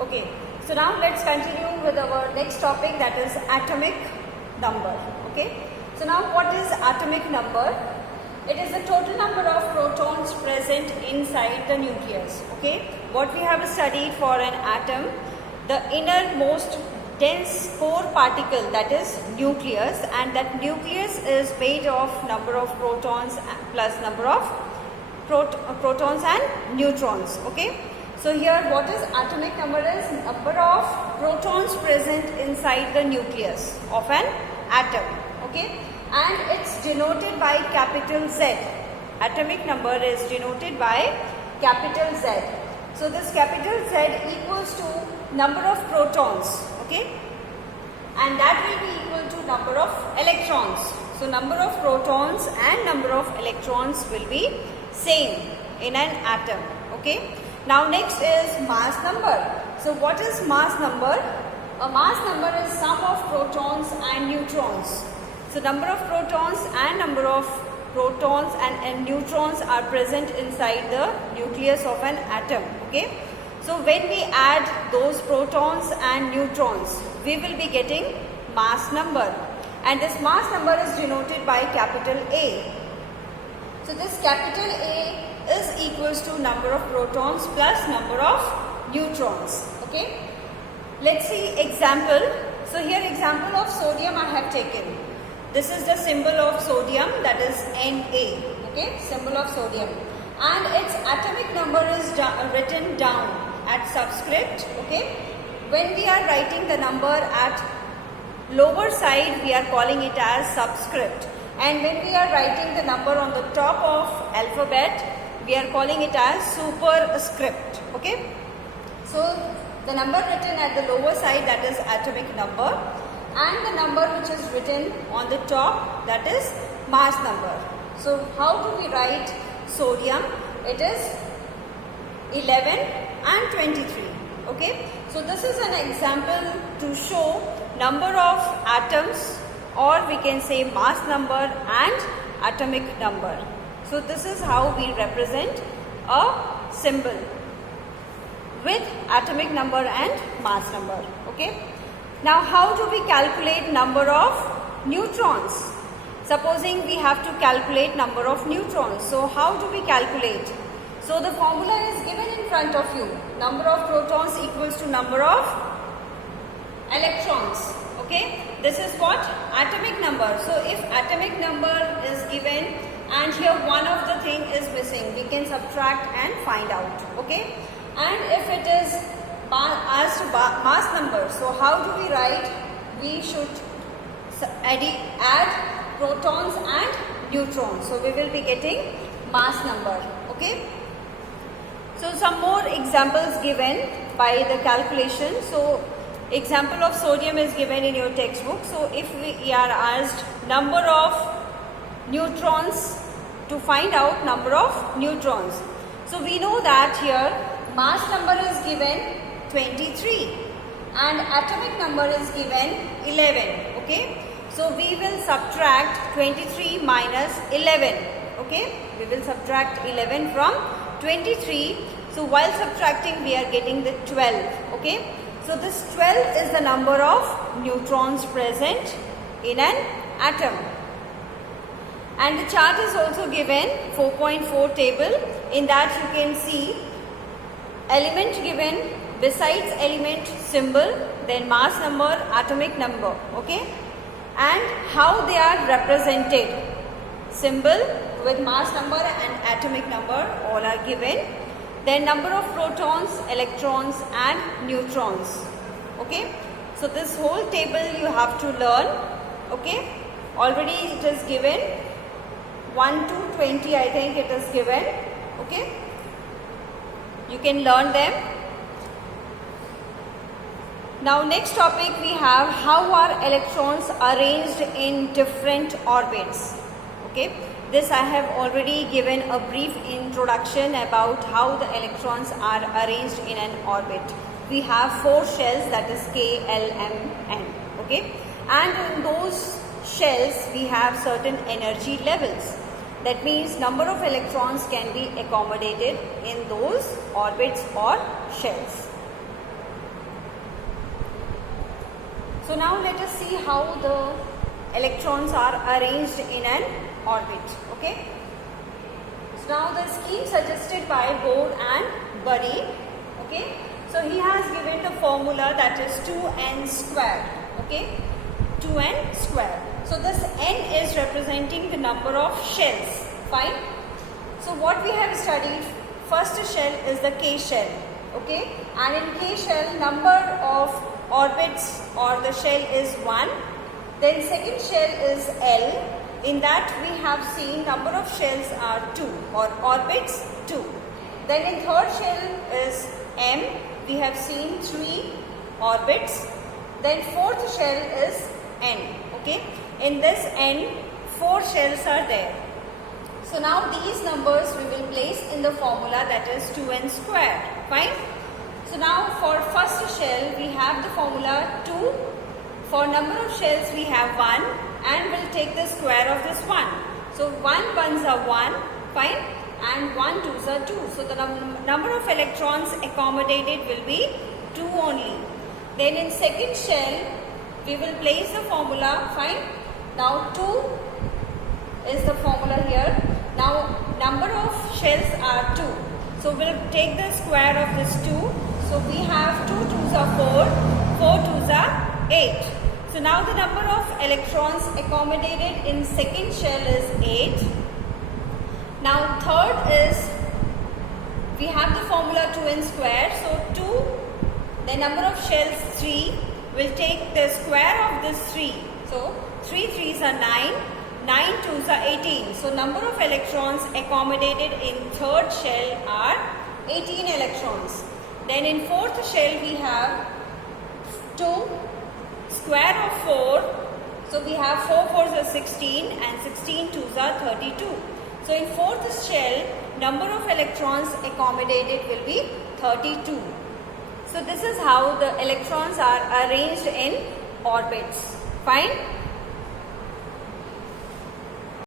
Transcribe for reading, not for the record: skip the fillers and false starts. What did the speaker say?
Okay, so now let's continue with our next topic, that is atomic number. Okay, so now what is atomic number? It is the total number of protons present inside the nucleus. Okay, what we have studied for an atom, the innermost dense core particle, that is nucleus, and that nucleus is made of number of protons plus number of protons and neutrons. Okay, so here what is atomic number is number of protons present inside the nucleus of an atom. Okay, and it's denoted by capital Z. Atomic number is denoted by capital Z. So this capital Z equals to number of protons, okay, and that will be equal to number of electrons. So number of protons and number of electrons will be same in an atom. Okay, now next is mass number. So what is mass number? A mass number is sum of protons and neutrons. So number of protons and number of protons and neutrons are present inside the nucleus of an atom. Okay, so when we add those protons and neutrons, we will be getting mass number, and this mass number is denoted by capital A. So this capital A is equals to number of protons plus number of neutrons. Okay, let's see example. So here example of sodium I have taken. This is the symbol of sodium, that is Na. Okay, symbol of sodium, and its atomic number is written down at subscript. Okay, when we are writing the number at lower side, we are calling it as subscript, and when we are writing the number on the top of alphabet, we are calling it as superscript. Okay, so the number written at the lower side, that is atomic number, and the number which is written on the top, that is mass number. So how do we write sodium? It is 11 and 23. Okay, so this is an example to show number of atoms, or we can say mass number and atomic number. So this is how we represent a symbol with atomic number and mass number. Okay, now how do we calculate number of neutrons? Supposing we have to calculate number of neutrons, so how do we calculate? So the formula is given in front of you. Number of protons equals to number of electrons. Okay, this is what? Atomic number. So if atomic number is given and here one of the thing is missing, we can subtract and find out. Okay, and if it is asked mass number, so how do we write? We should add protons and neutrons. So we will be getting mass number. Okay, so some more examples given by the calculation. So example of sodium is given in your textbook. So if we are asked number of neutrons, to find out number of neutrons, so we know that here mass number is given 23 and atomic number is given 11. Okay, so we will subtract 23 minus 11. Okay, we will subtract 11 from 23. So while subtracting, we are getting the 12. Okay, so this 12 is the number of neutrons present in an atom. And the chart is also given, 4.4 table. In that you can see element given, besides element symbol, then mass number, atomic number. Okay, and how they are represented. Symbol with mass number and atomic number all are given. Then number of protons, electrons and neutrons. Okay, so this whole table you have to learn. Okay, already it is given 1 to 20, I think it is given. Okay, you can learn them. Now next topic we have how are electrons arranged in different orbits. Okay, this I have already given a brief introduction about how the electrons are arranged in an orbit. We have 4 shells, that is K, L, M, N. Okay, and in those shells we have certain energy levels. That means number of electrons can be accommodated in those orbits or shells. So now let us see how the electrons are arranged in an orbit. Okay. So now the scheme suggested by Bohr and Bury. Okay. So he has given the formula that is 2n squared. Okay. 2n squared. So this n is representing the number of shells. Fine. So what we have studied, first shell is the K shell. Okay. And in K shell, number of orbits or the shell is 1. Then second shell is L. In that we have seen number of shells are 2 or orbits 2. Then in third shell is M. We have seen 3 orbits. Then fourth shell is N. Okay. In this N, 4 shells are there. So now these numbers we will place in the formula, that is 2n squared. Fine. So now for first shell we have the formula 2. For number of shells we have 1 and we'll take the square of this 1. So 1 ones are 1, fine, and 1 twos are 2. So the number of electrons accommodated will be 2 only. Then in second shell we will place the formula, fine. Now 2 is the formula here. Now number of shells are 2. So we'll take the square of this 2. So we have 2 twos are 4, 4 twos are 8. So now the number of electrons accommodated in second shell is 8. Now third is, we have the formula 2n squared. So 2, the number of shells 3. We'll take the square of this 3. So 3 3s are 9, 9 2s are 18. So number of electrons accommodated in third shell are 18 electrons. Then in fourth shell we have 2. Square of 4, so we have 4 4s are 16 and 16 2s are 32. So in fourth shell, number of electrons accommodated will be 32. So this is how the electrons are arranged in orbits. Fine.